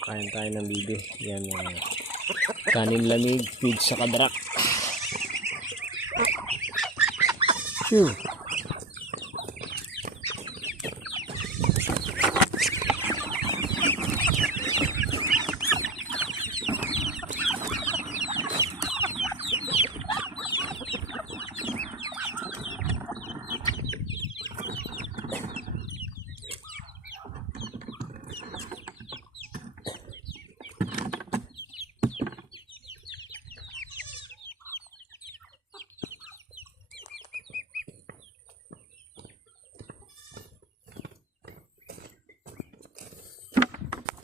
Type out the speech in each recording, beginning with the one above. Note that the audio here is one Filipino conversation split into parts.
Kain tayo ng bibi. Yan, kanin lamig, feed sa kadrak. Phew.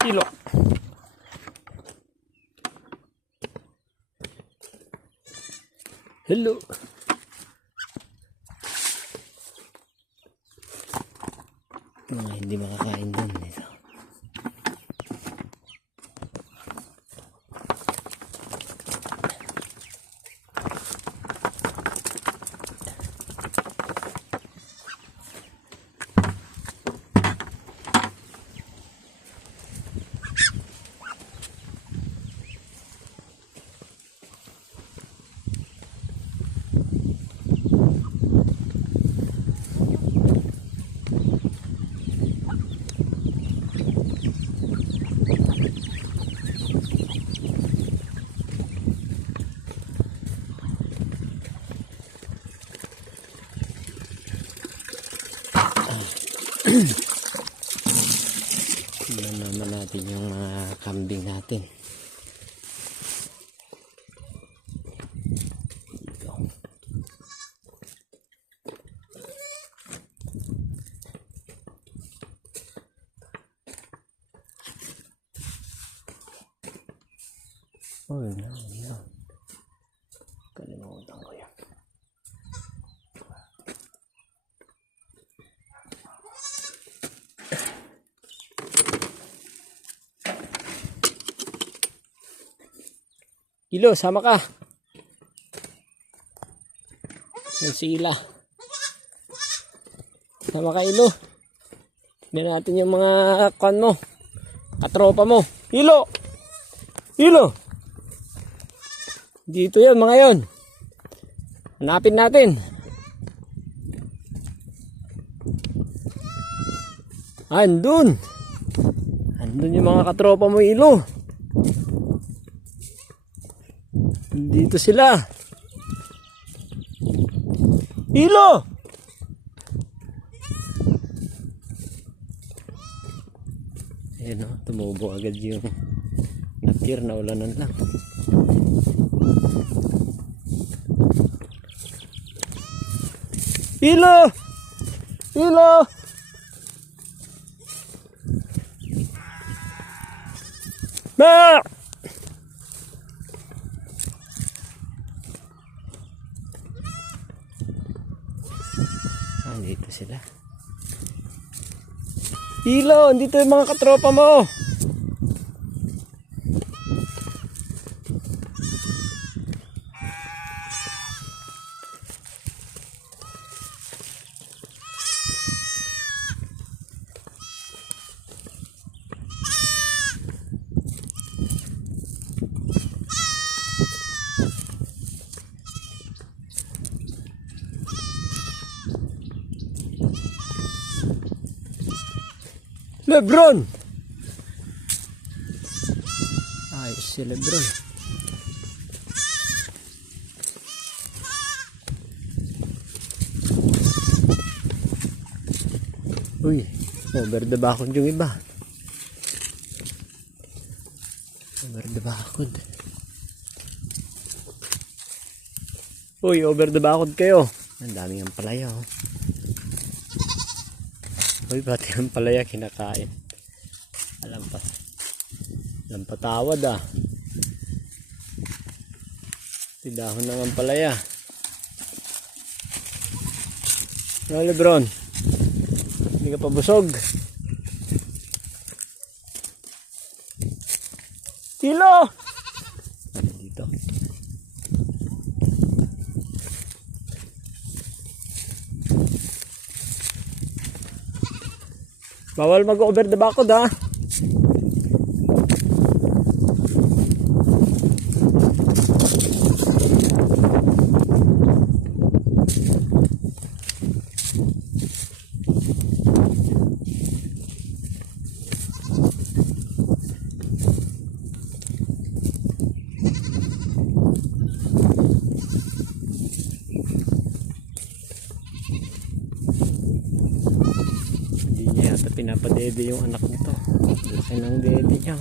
Kilo. Hello. Mga hindi makakain doon ito. Tignan naman natin yung mga kambing natin. Dito. Oh, no. Kalimutan ko yan. Ilo, sama ka. Yan si Ila. Sama ka, Ilo. Tignan natin yung mga kan mo. Katropa mo. Ilo! Ilo! Dito yan, mga yon. Hanapin natin. Andun. Andun yung mga katropa mo, Ilo. Dito sila. Ilo! Ayan o, tumubo agad yung napir na ulanan lang. Ilo! Ilo! Ma! Dito sila. Ilo, dito yung mga katropa mo. Lebron! Ayos si Lebron. Uy, over the bakod yung iba. Over the bakod. Uy, over the bakod kayo. Ang daming ampalaya oh. Uy, pati ang palaya kinakain. Alam patawad ah. Tidahon ng ampalaya. No, Lebron? Hindi ka pa busog? Tilo! Dito. Bawal mag-over the bakod ha. Ito pinapadede yung anak nito. Laki ng dede niya.